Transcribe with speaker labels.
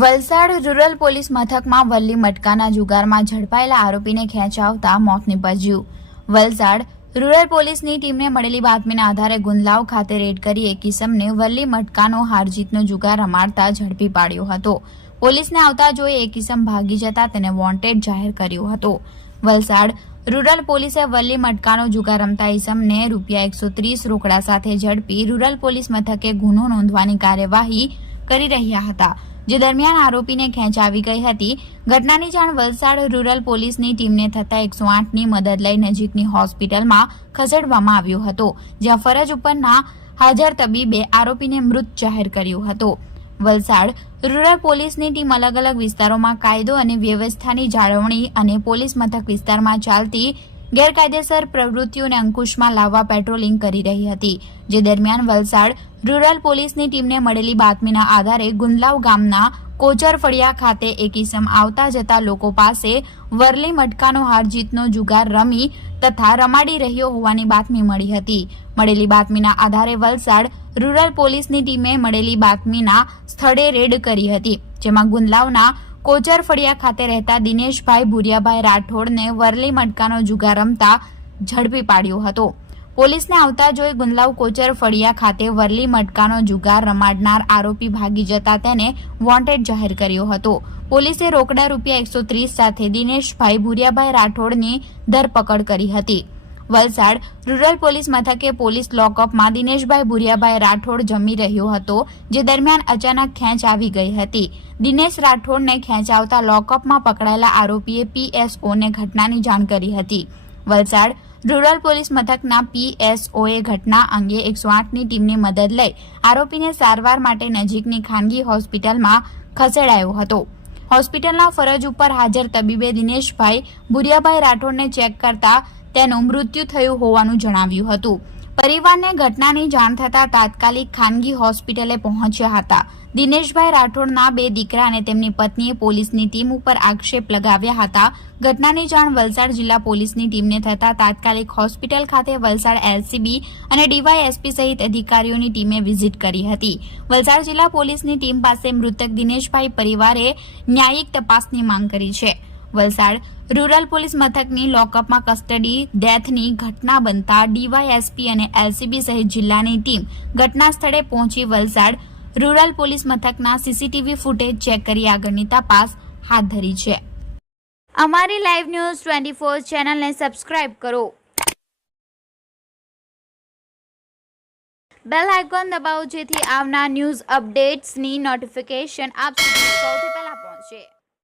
Speaker 1: Valsad rural police મથકમાં વલ્લી મટકાના જુગારમાં ઝડપાયેલા આરોપીને ખેંચાવતા મોત નીપજ્યું. વલસાડ રૂરલ પોલીસની ટીમને મળેલી બાતમીના આધારે ગુંદલાવ ખાતે રેડ કરી એક કિસમને વલ્લી મટકાનો હારજીતનો જુગાર રમાડતા ઝડપી પાડ્યો હતો. પોલીસને આવતા જોઈ એક કિસમ ભાગી જતા તેને વોન્ટેડ જાહેર કર્યો હતો. વલસાડ રૂરલ પોલીસે વલ્લી મટકાનો જુગાર રમતા ઇસમને રૂપિયા એકસો ત્રીસ રોકડા સાથે ઝડપી રૂરલ પોલીસ મથકે ગુનો નોંધવાની કાર્યવાહી કરી રહ્યા હતા. જે દરમિયાન આરોપીને ખેંચ આવી ગઈ હતી. ઘટનાની જાણ વલસાડ રૂરલ પોલીસની ટીમને થતા એકસો આઠની મદદ લઈ નજીકની હોસ્પિટલમાં ખસેડવામાં આવ્યો હતો, જ્યાં ફરજ ઉપરના હાજર તબીબે આરોપીને મૃત જાહેર કર્યો હતો. વલસાડ રૂરલ પોલીસની ટીમ અલગ અલગ વિસ્તારોમાં કાયદો અને વ્યવસ્થાની જાળવણી અને પોલીસ મથક વિસ્તારમાં ચાલતી ગેરકાયદેસર પ્રવૃત્તિઓને અંકુશમાં લાવવા પેટ્રોલિંગ કરી રહી હતી, જે દરમિયાન વલસાડ રૂરલ પોલીસની ટીમને મળેલી બાતમીના આધારે ગુંદલાવ ગામના કોચર ફળિયા ખાતે એક ઇસમ આવતા જતા લોકો પાસે વરલી મટકાનો હારજીતનો જુગાર રમી તથા રમાડી રહ્યો હોવાની બાતમી મળી હતી. મળેલી બાતમીના આધારે વલસાડ રૂરલ પોલીસની ટીમે મળેલી બાતમીના સ્થળે રેડ કરી હતી, જેમાં ગુંદલાવના કોચર ફળિયા ખાતે રહેતા દિનેશભાઈ ભુરિયાભાઈ રાઠોડને વરલી મટકાનો જુગાર રમતા ઝડપી પાડ્યો હતો. પોલીસને આવતા જોઈ ગુંદલાવ કોચર ફળિયા ખાતે વરલી મટકાનો જુગાર રમાડનાર આરોપી ભાગી જતા તેને વોન્ટેડ જાહેર કર્યો હતો. પોલીસે રોકડા રૂપિયા એકસો ત્રીસ સાથે દિનેશભાઈ ભુરિયાભાઈ રાઠોડની ધરપકડ કરી હતી. વલસાડ રૂરલ પોલીસ મથકે પોલીસ લોકઅપમાં દિનેશભાઈ ભુરિયાભાઈ રાઠોડ જમી રહ્યો હતો, જે દરમિયાન અચાનક ખેંચ આવી ગઈ હતી. દિનેશ રાઠોડને ખેંચ આવતા લોકઅપમાં પકડાયેલા આરોપીએ પીએસઓને ઘટનાની જાણ કરી હતી. વલસાડ રૂરલ પોલીસ મથકના પીએસઓએ ઘટના અંગે એકસો આઠની ટીમની મદદ લઈ આરોપીને સારવાર માટે નજીકની ખાનગી હોસ્પિટલમાં ખસેડાયો હતો. હોસ્પિટલના ફરજ ઉપર હાજર તબીબે દિનેશભાઈ ભુરિયાભાઈ રાઠોડને ચેક કરતા તેનું મૃત્યુ થયું હોવાનું જણાવ્યું હતું. પરિવારને ઘટનાની જાણ થતાં તાત્કાલિક ખાનગી હોસ્પિટલે પહોંચ્યા હતા. દિનેશભાઈ રાઠોડના બે દીકરા અને તેમની પત્નીએ પોલીસની ટીમ ઉપર આક્ષેપ લગાવ્યા હતા. ઘટનાની જાણ વલસાડ જિલ્લા પોલીસની ટીમને થતાં તાત્કાલિક હોસ્પિટલ ખાતે વલસાડ એલસીબી અને ડીવાયએસપી સહિત અધિકારીઓની ટીમે વિઝિટ કરી હતી. વલસાડ જિલ્લા પોલીસની ટીમ પાસે મૃતક દિનેશભાઈ પરિવારે ન્યાયિક તપાસની માંગ કરી છે. વલસાડ રૂરલ પોલીસ મથકની લોકઅપમાં કસ્ટડી ડેથની ઘટના બનતા ડીવાયએસપી અને એલસીબી સહિત જિલ્લાની ટીમ ઘટના સ્થળે પહોંચી વલસાડ રૂરલ પોલીસ મથકના સીસીટીવી ફૂટેજ ચેક કરી આગળની તપાસ હાથ ધરી છે. અમારી લાઈવ ન્યૂઝ ટ્વેન્ટી ફોર ચેનલને સબસ્ક્રાઇબ કરો. બેલ આઇકોન દબાવો જેથી આવનાર ન્યૂઝ અપડેટ્સની નોટિફિકેશન આપ સુધી સૌથી પહેલા પહોંચે.